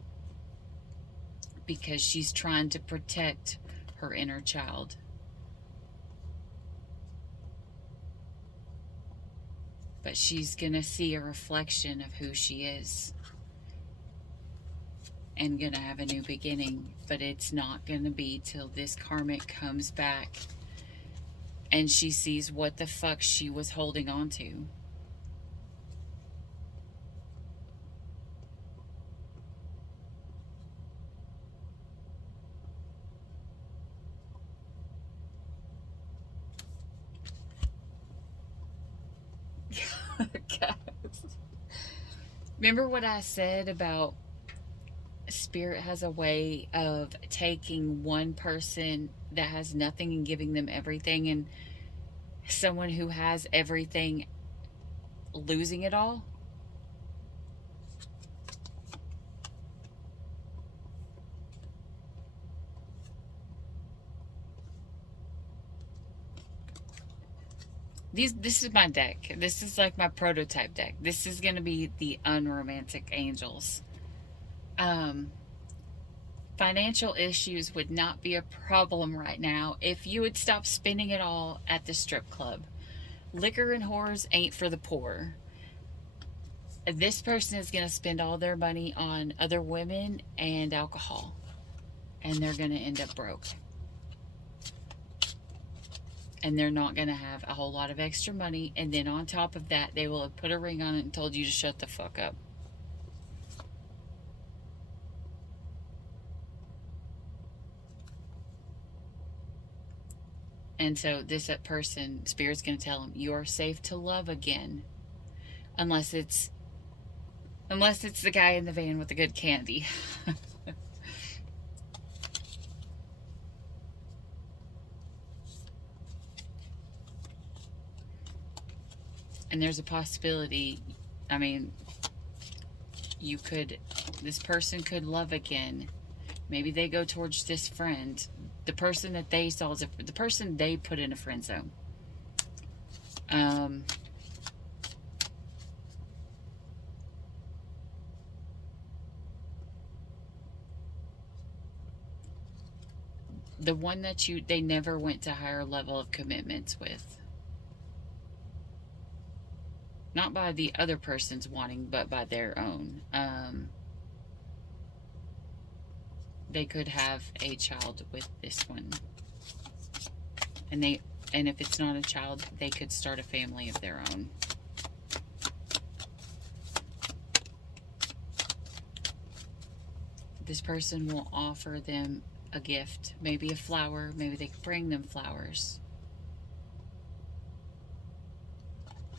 because she's trying to protect her inner child. But she's going to see a reflection of who she is and going to have a new beginning. But it's not going to be till this karmic comes back and she sees what the fuck she was holding on to. Remember what I said about Spirit has a way of taking one person that has nothing and giving them everything, and someone who has everything losing it all? This is my deck. This is like my prototype deck. This is going to be the unromantic angels. Financial issues would not be a problem right now if you would stop spending it all at the strip club. Liquor and whores ain't for the poor. This person is going to spend all their money on other women and alcohol, and they're going to end up broke. And they're not going to have a whole lot of extra money. And then on top of that, they will have put a ring on it and told you to shut the fuck up. And so this person, Spirit's going to tell them, you are safe to love again. Unless it's the guy in the van with the good candy. And there's a possibility, I mean, this person could love again. Maybe they go towards this friend. The person that they saw is the person they put in a friend zone. The one that they never went to higher level of commitments with. Not by the other person's wanting, but by their own. They could have a child with this one. And if it's not a child, they could start a family of their own. This person will offer them a gift, maybe a flower, maybe they could bring them flowers.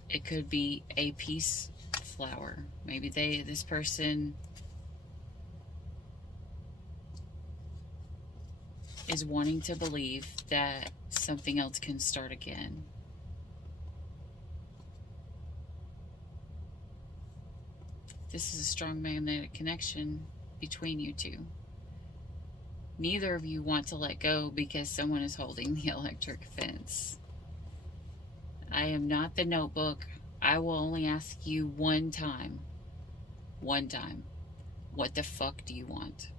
It could be a peace flower. Maybe this person is wanting to believe that something else can start again. This is a strong magnetic connection between you two. Neither of you want to let go because someone is holding the electric fence. I am not the Notebook. I will only ask you one time. One time. What the fuck do you want?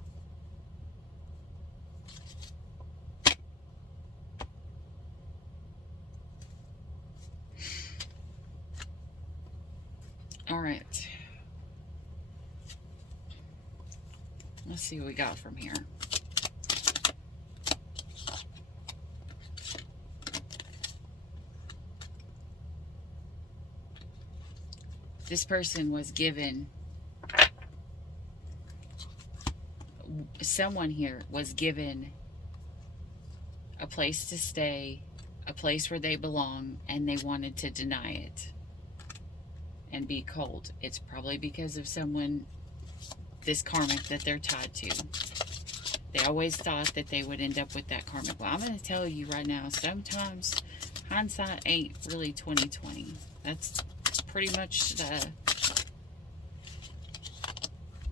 All right. Let's see what we got from here. This person was given, someone here was given a place to stay, a place where they belong, and they wanted to deny it and be cold. It's probably because of someone, this karmic that they're tied to. They always thought that they would end up with that karmic. Well, I'm going to tell you right now, sometimes hindsight ain't really 20/20. That's pretty much the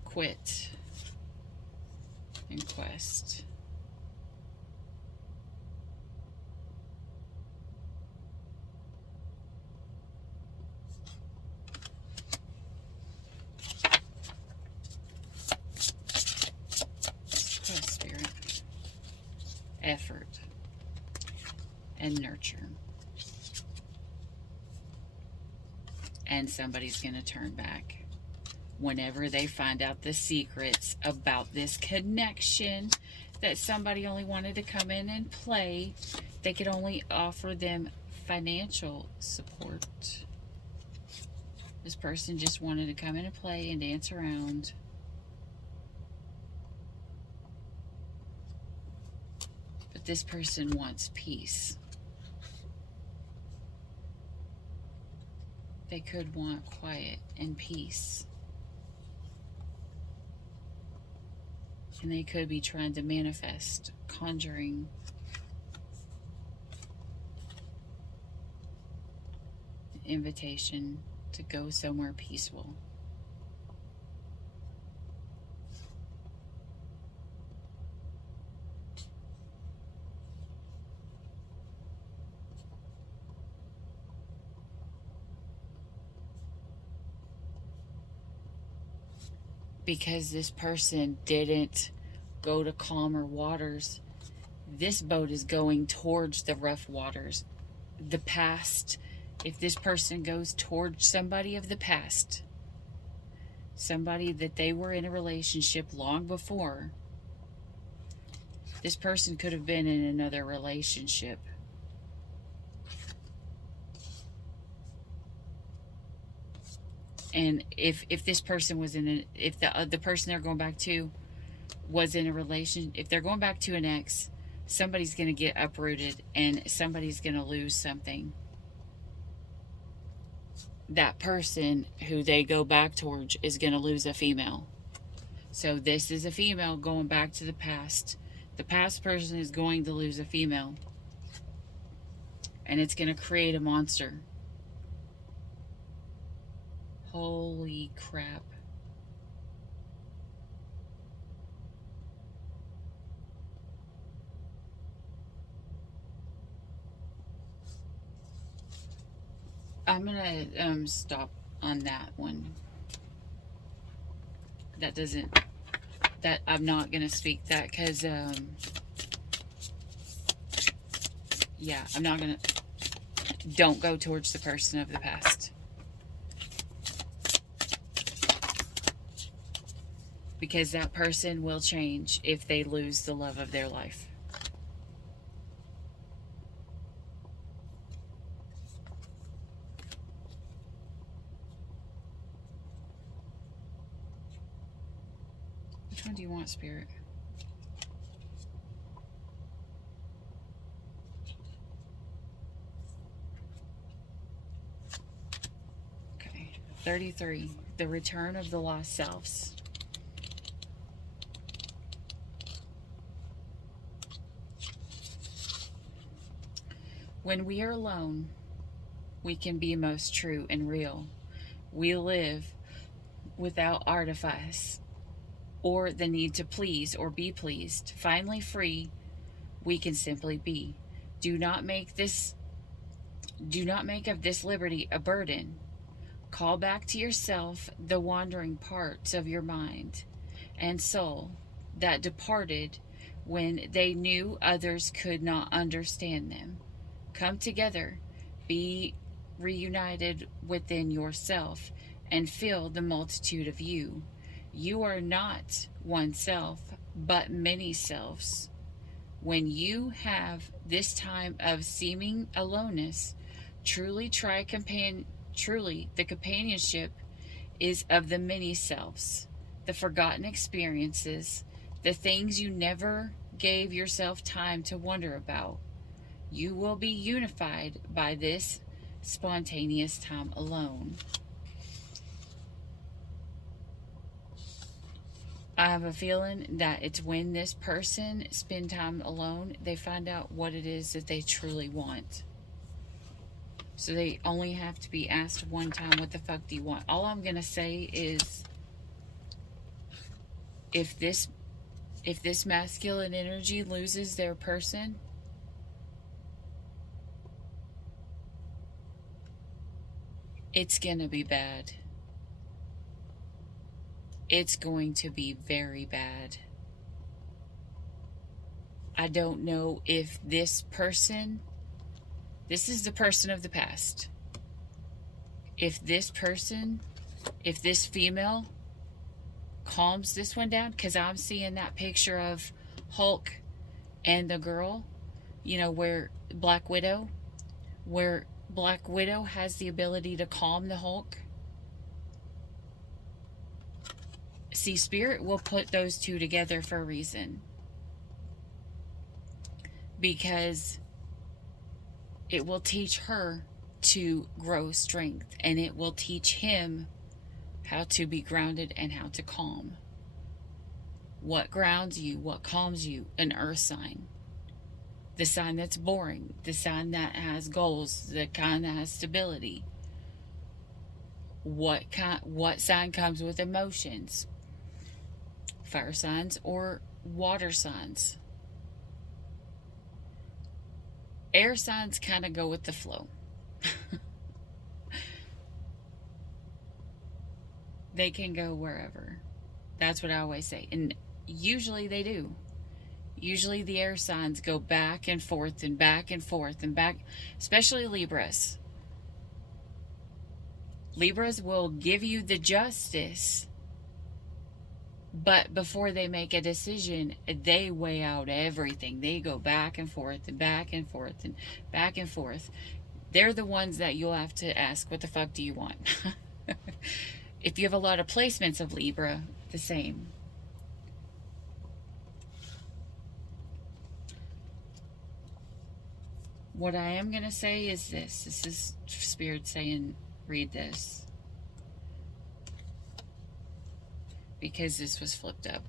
quit and quest. Quest, Spirit. Effort and nurture. And somebody's going to turn back. Whenever they find out the secrets about this connection, that somebody only wanted to come in and play, they could only offer them financial support. This person just wanted to come in and play and dance around. But this person wants peace. They could want quiet and peace. And they could be trying to manifest, conjuring. Invitation to go somewhere peaceful. Because this person didn't go to calmer waters, this boat is going towards the rough waters. The past, if this person goes towards somebody of the past, somebody that they were in a relationship long before, this person could have been in another relationship. And if this person was if the person they're going back to was in a relation, if they're going back to an ex, somebody's going to get uprooted and somebody's going to lose something. That person who they go back towards is going to lose a female. So this is a female going back to the past. The past person is going to lose a female. And it's going to create a monster. Holy crap. I'm going to stop on that one. I'm not going to speak that because, yeah, I'm not going to. Don't go towards the person of the past. Because that person will change if they lose the love of their life. Which one do you want, Spirit? Okay. 33. The return of the lost selves. When we are alone, we can be most true and real. We live without artifice or the need to please or be pleased. Finally free, we can simply be. Do not make of this liberty a burden. Call back to yourself the wandering parts of your mind and soul that departed when they knew others could not understand them. Come together, be reunited within yourself, and feel the multitude of you. You are not one self, but many selves. When you have this time of seeming aloneness, truly the companionship is of the many selves, the forgotten experiences, the things you never gave yourself time to wonder about. You will be unified by this spontaneous time alone. I have a feeling that it's when this person spend time alone, they find out what it is that they truly want. So they only have to be asked one time, what the fuck do you want? All I'm going to say is, if this masculine energy loses their person, it's going to be bad. It's going to be very bad. I don't know if this person, this is the person of the past. If this female calms this one down, because I'm seeing that picture of Hulk and the girl, where Black Widow has the ability to calm the Hulk. See, Spirit will put those two together for a reason. Because it will teach her to grow strength, and it will teach him how to be grounded and how to calm. What grounds you, what calms you? An earth sign. The sign that's boring, the sign that has goals, the kind that has stability. What sign comes with emotions? Fire signs or water signs. Air signs kind of go with the flow. They can go wherever. That's what I always say. And usually they do. Usually the air signs go back and forth and back and forth and back, especially Libras. Libras will give you the justice, but before they make a decision, they weigh out everything. They go back and forth and back and forth and back and forth. They're the ones that you'll have to ask, what the fuck do you want? If you have a lot of placements of Libra, the same. What I am going to say is this. This is Spirit saying, read this. Because this was flipped up.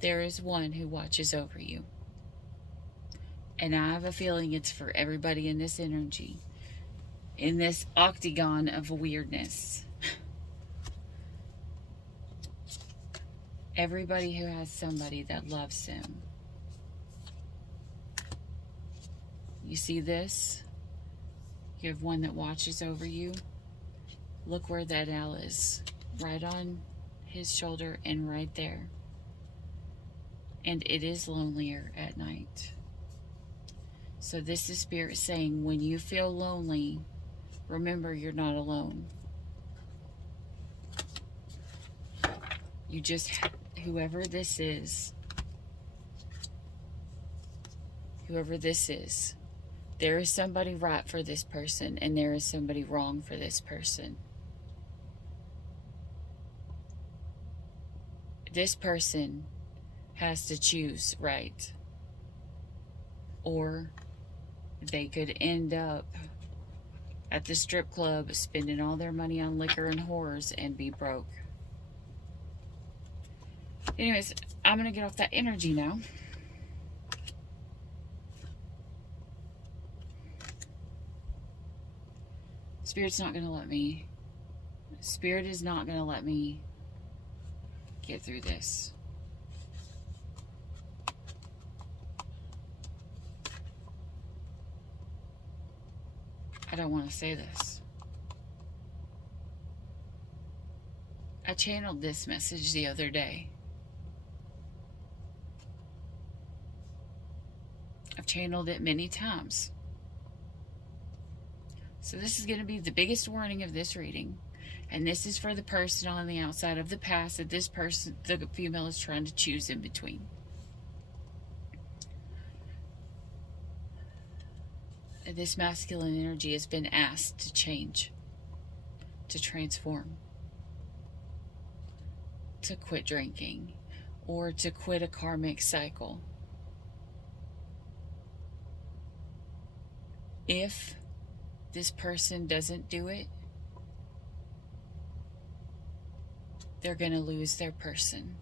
There is one who watches over you. And I have a feeling it's for everybody in this energy. In this octagon of weirdness. Everybody who has somebody that loves them. You see this? You have one that watches over you. Look where that L is. Right on his shoulder and right there. And it is lonelier at night. So this is Spirit saying, when you feel lonely, remember you're not alone. You just, whoever this is, there is somebody right for this person, and there is somebody wrong for this person. This person has to choose right. Or they could end up at the strip club spending all their money on liquor and whores and be broke. Anyways, I'm going to get off that energy now. Spirit's not going to let me. Spirit is not going to let me get through this. I don't want to say this. I channeled this message the other day. I've channeled it many times. So this is going to be the biggest warning of this reading. And this is for the person on the outside of the past that this person, the female, is trying to choose in between. This masculine energy has been asked to change, to transform, to quit drinking, or to quit a karmic cycle. If this person doesn't do it, they're going to lose their person.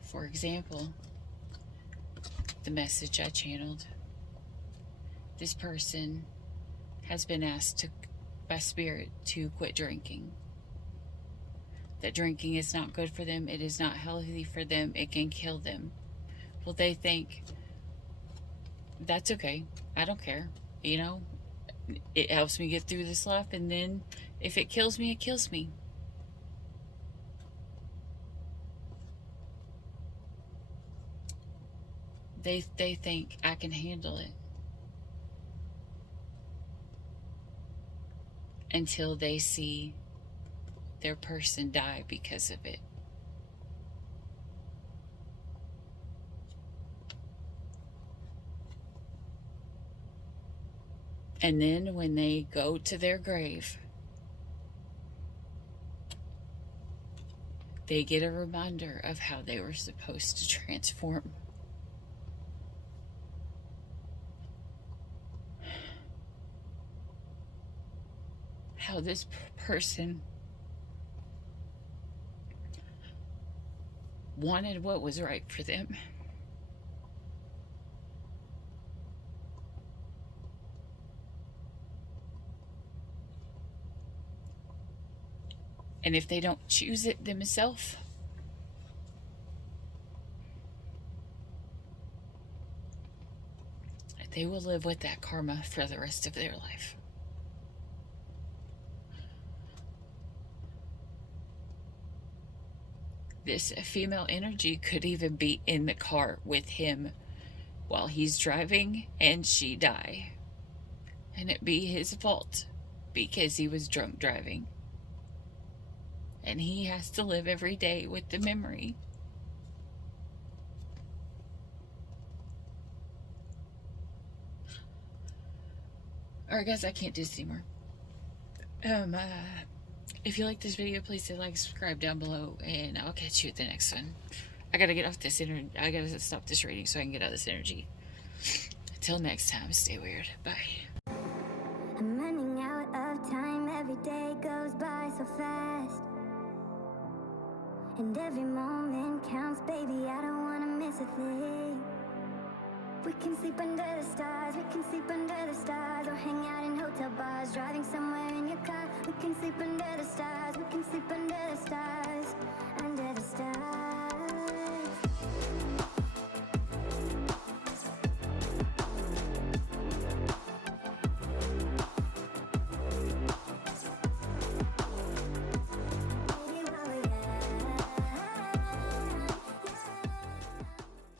For example, the message I channeled. This person has been asked by Spirit to quit drinking. That drinking is not good for them. It is not healthy for them. It can kill them. Well, they think, that's okay. I don't care. You know, it helps me get through this life, and then if it kills me, it kills me. They think I can handle it. Until they see their person die because of it. And then when they go to their grave, they get a reminder of how they were supposed to transform. How this person wanted what was right for them. And if they don't choose it themselves, they will live with that karma for the rest of their life. This female energy could even be in the car with him while he's driving and she die. And it be his fault because he was drunk driving. And he has to live every day with the memory. Alright guys, I can't do this anymore. If you like this video, please hit like, subscribe down below, and I'll catch you at the next one. I gotta get off this energy. I gotta stop this reading so I can get out of this energy. Until next time, stay weird. Bye. I'm running out of time. Every day goes by so fast, and every moment counts, baby. I don't wanna miss a thing. We can sleep under the stars, we can sleep under the stars, or hang out in hotel bars, driving somewhere in your car. We can sleep under the stars, we can sleep under the stars.